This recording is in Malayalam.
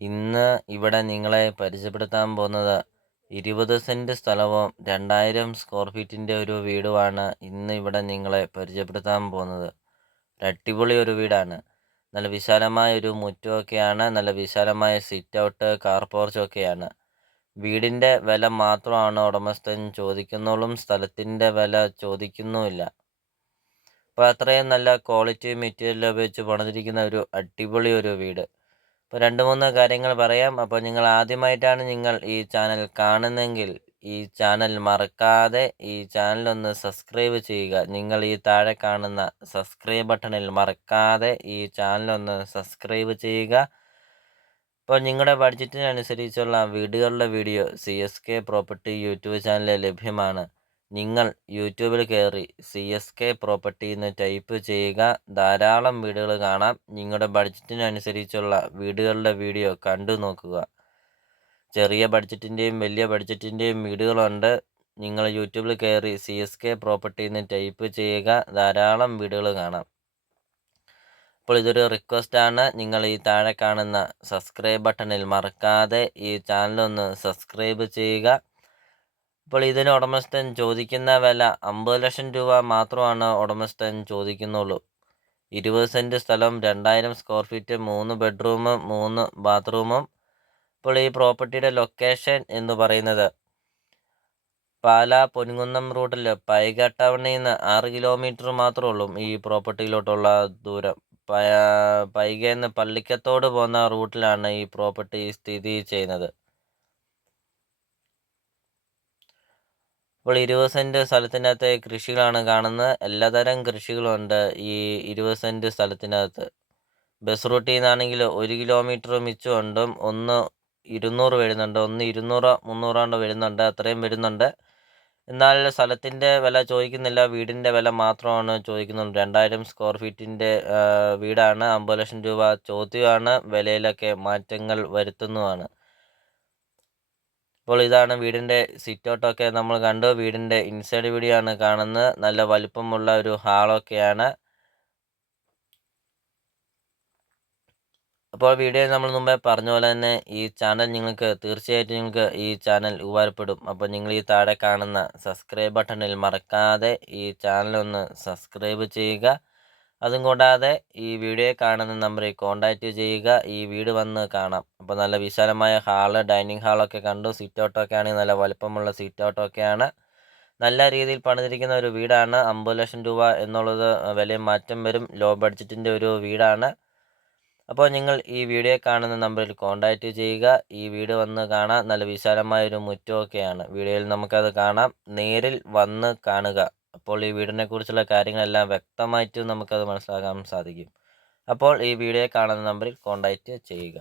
ഇന്ന് ഇവിടെ നിങ്ങളെ പരിചയപ്പെടുത്താൻ പോകുന്നത് ഇരുപത് സെന്റ് സ്ഥലവും രണ്ടായിരം സ്ക്വയർ ഫീറ്റിന്റെ ഒരു വീടുമാണ് ഇന്ന് ഇവിടെ നിങ്ങളെ പരിചയപ്പെടുത്താൻ പോകുന്നത്. അടിപൊളി ഒരു വീടാണ്. നല്ല വിശാലമായ ഒരു മുറ്റമൊക്കെയാണ് നല്ല വിശാലമായ സിറ്റ് ഔട്ട് കാർ പോർച്ചൊക്കെയാണ് വീടിന്റെ വില മാത്രമാണ് ഉടമസ്ഥൻ ചോദിക്കുന്നുള്ളും സ്ഥലത്തിന്റെ വില ചോദിക്കുന്നുമില്ല. അപ്പോൾ അത്രയും നല്ല ക്വാളിറ്റി മെറ്റീരിയൽ ഉപയോഗിച്ച് പണിതിരിക്കുന്ന ഒരു അടിപൊളി ഒരു വീട്. അപ്പോൾ രണ്ട് മൂന്ന് കാര്യങ്ങൾ പറയാം. അപ്പോൾ നിങ്ങൾ ആദ്യമായിട്ടാണ് നിങ്ങൾ ഈ ചാനൽ കാണുന്നതെങ്കിൽ ഈ ചാനൽ മറക്കാതെ ഈ ചാനൽ ഒന്ന് സബ്സ്ക്രൈബ് ചെയ്യുക. നിങ്ങൾ ഈ താഴെ കാണുന്ന സബ്സ്ക്രൈബ് ബട്ടണിൽ മറക്കാതെ ഈ ചാനൽ ഒന്ന് സബ്സ്ക്രൈബ് ചെയ്യുക. അപ്പോൾ നിങ്ങളുടെ ബഡ്ജറ്റിനനുസരിച്ചുള്ള വീടുകളുടെ video C S K property YouTube ചാനലിൽ ലഭ്യമാണ്. നിങ്ങൾ യൂട്യൂബിൽ കയറി സി എസ് കെ പ്രോപ്പർട്ടി എന്ന് ടൈപ്പ് ചെയ്യുക. ധാരാളം വീടുകൾ കാണാം. നിങ്ങളുടെ ബഡ്ജറ്റിനനുസരിച്ചുള്ള വീടുകളുടെ വീഡിയോ കണ്ടു നോക്കുക. ചെറിയ ബഡ്ജറ്റിന്റെയും വലിയ ബഡ്ജറ്റിന്റെയും വീടുകളുണ്ട്. നിങ്ങൾ യൂട്യൂബിൽ കയറി സി എസ് കെ പ്രോപ്പർട്ടി എന്ന് ടൈപ്പ് ചെയ്യുക. ധാരാളം വീടുകൾ കാണാം. അപ്പോൾ ഇതൊരു റിക്വസ്റ്റാണ് നിങ്ങൾ ഈ താഴെ കാണുന്ന സബ്സ്ക്രൈബ് ബട്ടണിൽ മറക്കാതെ ഈ ചാനലൊന്ന് സബ്സ്ക്രൈബ് ചെയ്യുക. അപ്പോൾ ഇതിന് ഉടമസ്ഥൻ ചോദിക്കുന്ന വില അമ്പത് ലക്ഷം രൂപ മാത്രമാണ് ഉടമസ്ഥൻ ചോദിക്കുന്നുള്ളൂ. ഇരുപത് സെന്റ് സ്ഥലം രണ്ടായിരം സ്ക്വയർ ഫീറ്റ് മൂന്ന് ബെഡ്റൂമും മൂന്ന് ബാത്റൂമും ഇപ്പോൾ ഈ പ്രോപ്പർട്ടിയുടെ ലൊക്കേഷൻ എന്ന് പറയുന്നത് പാല പൊൻകുന്നം റൂട്ടിൽ പൈക ടൗണിൽ നിന്ന് ആറ് കിലോമീറ്റർ മാത്രമേ ഉള്ളൂ ഈ പ്രോപ്പർട്ടിയിലോട്ടുള്ള ദൂരം. പൈകയിൽ നിന്ന് പള്ളിക്കത്തോട് പോകുന്ന റൂട്ടിലാണ് ഈ പ്രോപ്പർട്ടി സ്ഥിതി ചെയ്യുന്നത്. ഇപ്പോൾ ഇരുപത് സെന്റ് സ്ഥലത്തിനകത്ത് കൃഷികളാണ് കാണുന്നത്. എല്ലാതരം കൃഷികളുണ്ട് ഈ ഇരുപത് സെന്റ് സ്ഥലത്തിനകത്ത്. ബസ് റൂട്ടിൽ നിന്നാണെങ്കിൽ ഒരു കിലോമീറ്റർ മിച്ചമുണ്ട് ഒന്ന് ഇരുന്നൂറ് വരുന്നുണ്ട്. ഒന്ന് ഇരുന്നൂറ് മുന്നൂറാണ്ട് വരുന്നുണ്ട്. അത്രയും വരുന്നുണ്ട്. എന്നാൽ സ്ഥലത്തിന്റെ വില ചോദിക്കുന്നില്ല. വീടിന്റെ വില മാത്രമാണ് ചോദിക്കുന്നുണ്ട്. രണ്ടായിരം സ്ക്വയർ ഫീറ്റിന്റെ വീടാണ്. അമ്പത് ലക്ഷം രൂപ ചോദ്യമാണ്. വിലയിലൊക്കെ മാറ്റങ്ങൾ വരുത്തുന്നതാണ്. അപ്പോൾ ഇതാണ് വീടിന്റെ സിറ്റ് ഔട്ടൊക്കെ നമ്മൾ കണ്ടു. വീടിന്റെ ഇൻസൈഡ് വീഡിയോ ആണ് കാണുന്നത്. നല്ല വലുപ്പമുള്ള ഒരു ഹാളൊക്കെയാണ് അപ്പോൾ വീഡിയോ നമ്മൾ മുമ്പേ പറഞ്ഞ പോലെ തന്നെ ഈ ചാനൽ നിങ്ങൾക്ക് തീർച്ചയായിട്ടും നിങ്ങൾക്ക് ഈ ചാനൽ ഉപകാരപ്പെടും. അപ്പോൾ നിങ്ങൾ ഈ താഴെ കാണുന്ന സബ്സ്ക്രൈബ് ബട്ടണിൽ മറക്കാതെ ഈ ചാനൽ ഒന്ന് സബ്സ്ക്രൈബ് ചെയ്യുക. അതും കൂടാതെ ഈ വീഡിയോ കാണുന്ന നമ്പറിൽ കോൺടാക്റ്റ് ചെയ്യുക. ഈ വീട് വന്ന് കാണാം. അപ്പോൾ നല്ല വിശാലമായ ഹാൾ ഡൈനിങ് ഹാളൊക്കെ കണ്ടു. സീറ്റ് ഔട്ടൊക്കെ ആണെങ്കിൽ നല്ല വലുപ്പമുള്ള സീറ്റ് ഔട്ടൊക്കെയാണ് നല്ല രീതിയിൽ പണിതിരിക്കുന്ന ഒരു വീടാണ്. അമ്പത് ലക്ഷം രൂപ എന്നുള്ളത് വില മാറ്റം വരും. ലോ ബഡ്ജറ്റിന്റെ ഒരു വീടാണ്. അപ്പോൾ നിങ്ങൾ ഈ വീഡിയോ കാണുന്ന നമ്പറിൽ കോൺടാക്റ്റ് ചെയ്യുക. ഈ വീട് വന്ന് കാണാം. നല്ല വിശാലമായ ഒരു മുറ്റമൊക്കെയാണ് വീഡിയോയിൽ നമുക്കത് കാണാം. നേരിൽ വന്ന് കാണുക. അപ്പോൾ ഈ വീടിനെ കുറിച്ചുള്ള കാര്യങ്ങളെല്ലാം വ്യക്തമായിട്ട് നമുക്കത് മനസ്സിലാക്കാൻ സാധിക്കും. അപ്പോൾ ഈ വീഡിയോ കാണുന്ന നമ്പറിൽ കോൺടാക്റ്റ് ചെയ്യുക.